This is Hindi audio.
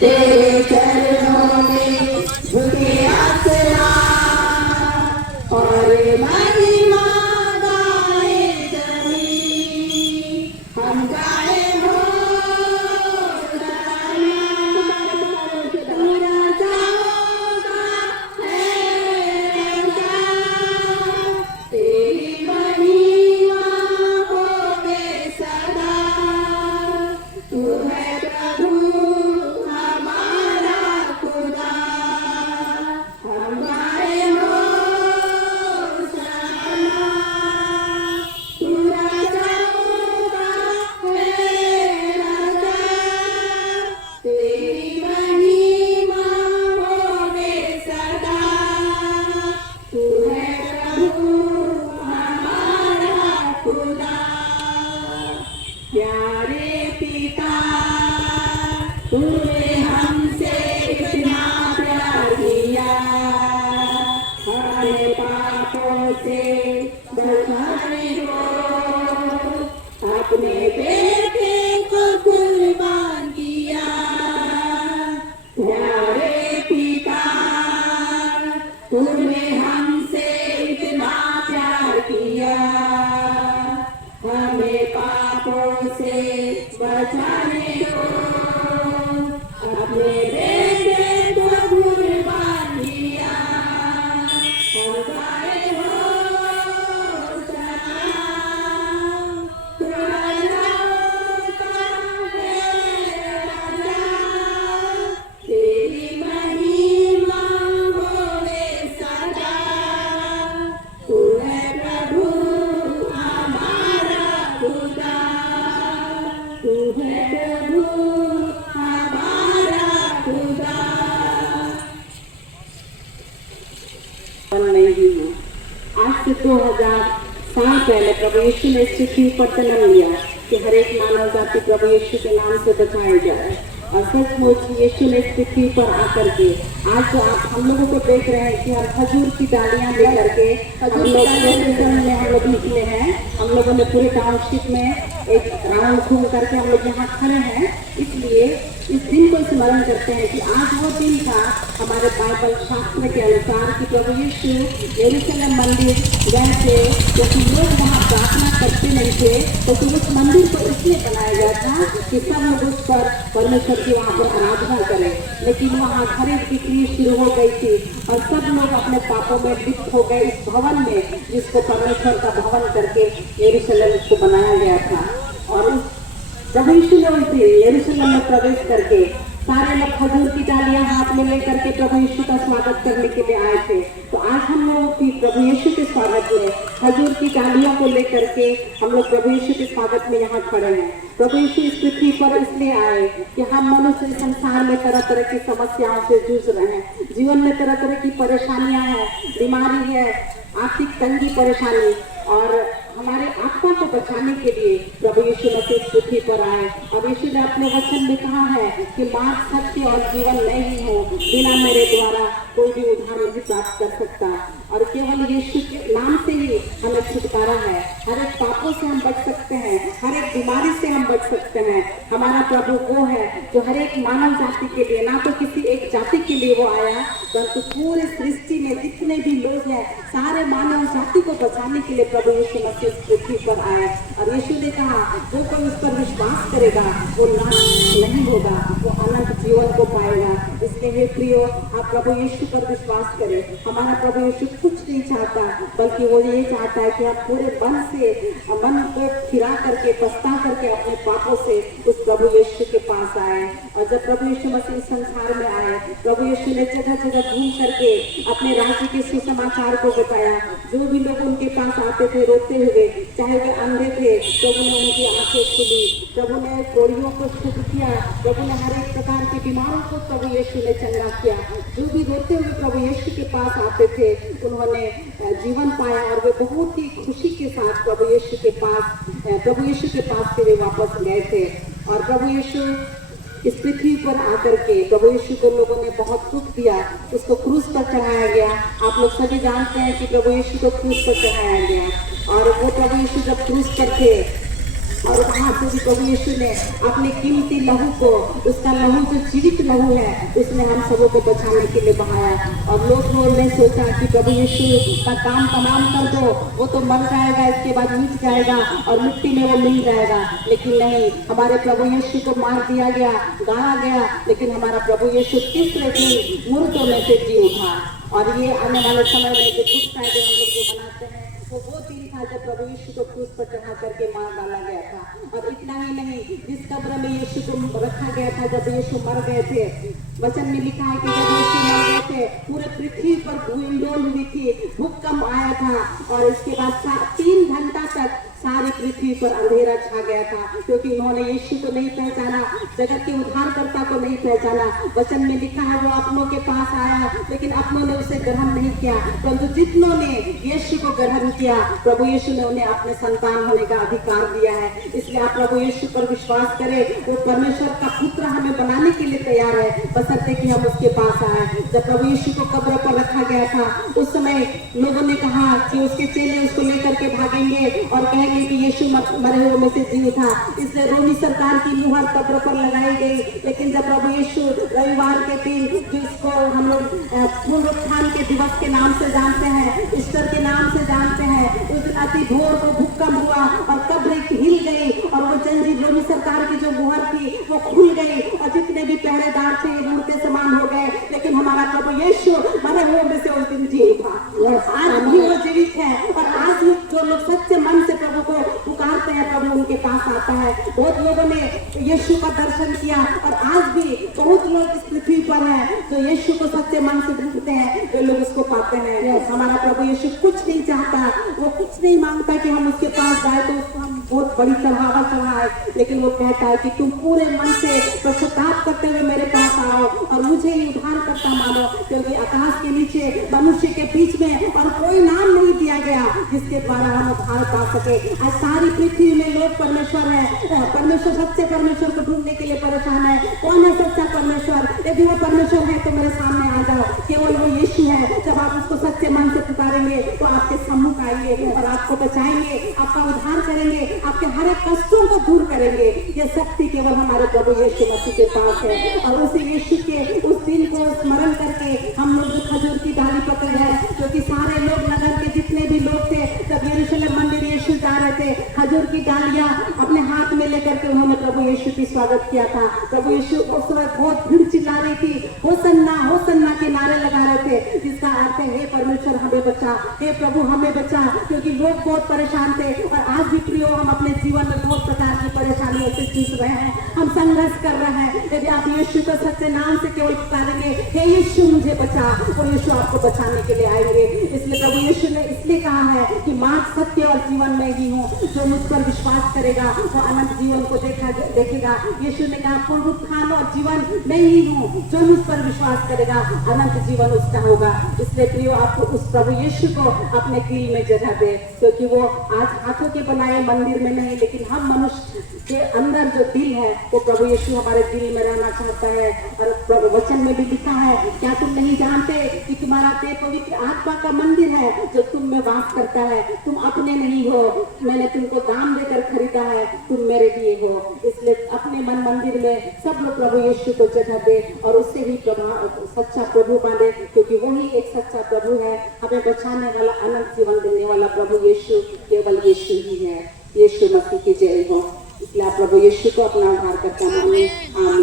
तेरे चरणों में झुके आसमां और महिमा गाए जमीन। हम गाए हो पूरा जाओगा है राजा, तेरी महिमा होवे सदा। तू है प्रभु हमारा खुदा, हम गाए हो सना। पूरा जाऊंगा है राजा, तेरी महिमा होवे सदा। तू है प्रभु हमारा खुदा। प्यारे पिता, तूने हमसे इतना प्यार किया, हमारे पापों से बचाने को अपने बेटे को कुर्बान किया। प्यारे पिता, तूने हमसे इतना प्यार किया, हमें पापों से बचाने को अपने बेटे को कुर्बान किया। हम गाए हो सना, पूरा जाऊंगा है राजा, तेरी महिमा होवे सदा। तू है प्रभु हमारा खुदा, तू है प्रभु हमारा खुदा। नहीं हूँ। आज से 2000 साल पहले प्रभु यीशु ने इस पृथ्वी पर जन्म लिया कि हर एक मानव जाति प्रभु यीशु के नाम से बचाया जाए। और सचमुच यीशु ने इस पृथ्वी पर आकर के आज जो आप हम लोगों को देख रहे हैं कि हम खजूर की डालियां लेकर के हम लोग निकले हैं। हम लोगों ने पूरे टाउनशिप में एक राउंड घूम करके हम लोग यहाँ खड़े हैं। इसलिए इस दिन को स्मरण करते हैं कि आज वो दिन था हमारे बाइबल शास्त्र के अनुसार कि प्रभु यीशु यरूशलेम मंदिर गए थे, क्योंकि लोग वहाँ प्रार्थना करते नहीं थे। तो उस मंदिर को इसलिए बनाया गया था कि सब लोग उस पर परमेश्वर की वहाँ पर आराधना करें। लेकिन वहाँ खरीद बिक्री शुरू हो गई थी और सब लोग अपने पापों में लिप्त हो गए इस भवन में, जिसको परमेश्वर का भवन करके यरूशलेम को बनाया गया था। और प्रभु यीशु ने उनसे यरूशलेम में प्रवेश करके सारे लोग खजूर की डालियां हाथ में लेकर के प्रभु यीशु का स्वागत करने के लिए आए थे। तो आज हम लोग भी प्रभु यीशु के स्वागत में खजूर की डालियों को लेकर के हम लोग प्रभु यीशु के स्वागत में यहाँ खड़े हैं। प्रभु यीशु इस पृथ्वी पर इसलिए आए कि हम मनुष्य संसार में तरह तरह की समस्याओं से जूझ रहे हैं। जीवन में तरह तरह की परेशानियां हैं, बीमारी है, आर्थिक तंगी परेशानी, और हमारे आत्मा को बचाने के लिए प्रभु यीशु मसीह इस पृथ्वी पर आए। और यीशु ने अपने वचन में कहा है कि मार्ग, सत्य और जीवन नहीं हो, बिना मेरे द्वारा कोई भी उद्धार नहीं प्राप्त कर सकता। और केवल यीशु के नाम से ही हमें छुटकारा है। हर एक पापों से हम बच सकते हैं, हर एक बीमारी से हम बच सकते हैं। हमारा प्रभु वो है जो हर एक मानव जाति के लिए, ना तो किसी एक जाति के लिए वो आया, परंतु पूरे सृष्टि में जितने भी लोग हैं सारे मानव जाति को बचाने के लिए प्रभु यीशु मसीह इस पृथ्वी पर आए। और यीशु ने कहा जो कोई उस पर विश्वास करेगा वो नाश नहीं होगा, वो अनंत जीवन को पाएगा। इसलिए हे प्रियो, आप प्रभु यीशु पर विश्वास करें। हमारा प्रभु यीशु कुछ नहीं चाहता, बल्कि वो ये चाहता है कि आप पूरे मन को फिरा करके, पछता करके अपने पापों से उस प्रभु यीशु के पास आए। और जब प्रभु यीशु मसीह संसार में आए, प्रभु यीशु ने जगह जगह घूम करके अपने राज्य के सुसमाचार को बताया। जो भी लोग उनके पास आते थे रोते हुए, चाहे वे अंधे थे, प्रभु ने उनकी आंखें खुली, प्रभु ने कोढ़ियों को शुद्ध किया, प्रभु ने हर एक प्रकार के बीमारों को प्रभु यीशु ने चंगा किया। जो भी रोते हुए प्रभु यीशु के पास आते थे उन्होंने जीवन पाया और वे बहुत ही खुशी के साथ प्रभु यीशु के पास से वे वापस गए थे। और प्रभु यीशु इस पृथ्वी पर आकर के प्रभु यीशु को लोगों ने बहुत दुख दिया, उसको क्रूस पर चढ़ाया गया। आप लोग सभी जानते हैं कि प्रभु यीशु को क्रूस पर चढ़ाया गया। और वो प्रभु यीशु जब क्रूस पर थे और वहाँ से भी प्रभु यीशु ने अपने कीमती लहू को, उसका लहू जो जीवित लहू है, उसने हम सबों को बचाने के लिए बहाया। और लोगों ने सोचा कि प्रभु यीशु का काम तमाम कर दो, वो तो मर जाएगा, इसके बाद मिट जाएगा और मिट्टी में वो मिल जाएगा। लेकिन नहीं, हमारे प्रभु यीशु को मार दिया गया, गाड़ा गया, लेकिन हमारा प्रभु यीशु तीसरे दिन मुर्दों में से जी उठा। और ये आने वाले समय में जो गुड फ्राइडे हम लोग जो मनाते हैं, वो दिन था जब प्रभु यीशु को क्रूस पर चढ़ा करके मार डाला गया था। और इतना ही नहीं, जिस कब्र में यीशु को रखा गया था, जब यीशु मर गए थे, वचन में लिखा है कि जब यीशु मर गए थे, पूरे पृथ्वी पर भूइंडोल हुई थी, भूकंप आया था, और इसके बाद 3 घंटा तक सारी पृथ्वी पर अंधेरा छा गया था, क्योंकि उन्होंने यीशु को नहीं पहचाना, जगत के उद्धारकर्ता को नहीं पहचाना। वचन में लिखा है, वो अपनों के पास आया, लेकिन अपनों ने उसे ग्रहण नहीं किया, परंतु जितनों ने यीशु को ग्रहण किया, प्रभु यीशु ने उन्हें अपने संतान होने का अधिकार दिया है। इसलिए आप प्रभु यीशु पर विश्वास करें, वो परमेश्वर का पुत्र हमें बनाने के लिए तैयार है, बशर्ते कि हम उसके पास आए। जब प्रभु यीशु को कब्र पर रखा गया था, उस समय लोगों ने कहा कि उसके चेले उसको लेकर के भागेंगे और कहेंगे कि यीशु मरे हुए में से जी उठा। इसलिए रोमी सरकार की मुहर कब्र पर लगाई गई। लेकिन जब प्रभु यीशु रविवार के दिन, जिसको हम लोग पुनरुत्थान के दिवस के नाम से जानते हैं, ईस्टर के नाम से जानते हैं, उस दिन अति भोर को भूकंप हुआ और कब्र हिल गई, और वो जंजीर, रोमी सरकार की जो मुहर थी वो खुल गई, और जितने भी पहरेदार थे मूर्ते समान हो गए। लेकिन हमारा प्रभु यीशु मरे हुए में से उस दिन जी उठा। आज भी वो जीवित है, और आज भी जो लोग सच्चे मन से प्रभु को पुकारते हैं, प्रभु उनके पास आता है। बहुत लोगों ने यीशु का दर्शन किया, और आज भी बहुत लोग इस पृथ्वी पर हैं जो यीशु को सच्चे मन से ढूंढते हैं, वे लोग उसको पाते हैं। हमारा प्रभु यीशु कुछ नहीं चाहता, वो कुछ नहीं मांगता कि हम उसके पास जाए तो उसको हम बहुत बड़ी चढ़ावा चढ़ाए, लेकिन वो कहता है कि तुम पूरे मन से पश्चाताप करते हुए मेरे पास आओ और मुझे ही उद्धारकर्ता मानो, क्योंकि आकाश के नीचे मनुष्य के बीच में और कोई नाम नहीं दिया गया जिसके द्वारा हम उद्धार पा सके। आज सारी पृथ्वी में लोग परमेश्वर है, परमेश्वर, सच्चे परमेश्वर को ढूंढने के लिए परेशान है। कौन है सच्चा परमेश्वर? यदि वो परमेश्वर है तो मेरे सामने आ जाओ, केवल वो यीशु है। जब आप उसको सच्चे मन से पुकारेंगे तो आपके सम्मुख आएंगे और आपको बचाएंगे, आपका उद्धार करेंगे, आपके हर एक कष्टों को दूर करेंगे। ये शक्ति केवल हमारे प्रभु यीशु मसीह के पास है। और उस यीशु के उस दिन को स्मरण करके हम लोग जो खजूर की डाली पकड़ है, क्योंकि सारे लोग, नगर के जितने भी लोग थे, जब यरूशलेम मंदिर यीशु जा रहे थे, खजूर की डालियां अपने हाथ में लेकर के उन्होंने प्रभु यीशु की स्वागत किया था। प्रभु यीशु उस वक्त बहुत भीड़ चिल्ला रही थी, होसन्ना होसन्ना के नारे लगा रहे थे, जिसका अर्थ है हे परमेश्वर हमें बचा, हे प्रभु हमें बचा, क्योंकि लोग बहुत परेशान थे। और आज भी प्रियो, हम अपने जीवन में बहुत प्रकार की परेशानियों से जूझ रहे हैं, हम संघर्ष कर रहे हैं। यदि आप यीशु को सच्चे नाम से केवल पुकारेंगे, हे यीशु मुझे बचा, और यीशु आपको बचाने के लिए आएंगे। इसलिए प्रभु यीशु ने इसलिए कहा है कि मार्ग, सत्य और जीवन में ही हूँ, जो मुझ पर विश्वास करेगा वो अनंत जीवन को देखेगा। यीशु ने कहा पुनरुत्थान और जीवन मैं ही हूँ, जो मुझ पर विश्वास करेगा अनंत जीवन उसका होगा। इसलिए प्रियो, आपको उस प्रभु यीशु को अपने दिल में जगह दे, क्योंकि वो आज हाथों के बनाए मंदिर में नहीं, लेकिन हम मनुष्य के अंदर जो दिल है वो प्रभु यीशु हमारे दिल में रहना चाहता है। और वचन में भी लिखा है, क्या तुम नहीं जानते कि तुम्हारा देह पवित्र आत्मा का मंदिर है जो तुम में वास करता है, तुम अपने नहीं हो, मैंने तुमको दाम देकर खरीदा है, तुम मेरे लिए हो। इसलिए अपने मन मंदिर में सब लोग प्रभु यीशु को जगह दे और उससे ही सच्चा प्रभु पाने, क्योंकि वही एक सच्चा प्रभु है, हमें बचाने वाला, अनंत जीवन देने वाला प्रभु यीशु केवल यीशु ही है। यीशु मसीह की जय हो। इसलिए आप प्रभु यीशु को अपना उद्धारकर्ता मानिए। आमीन।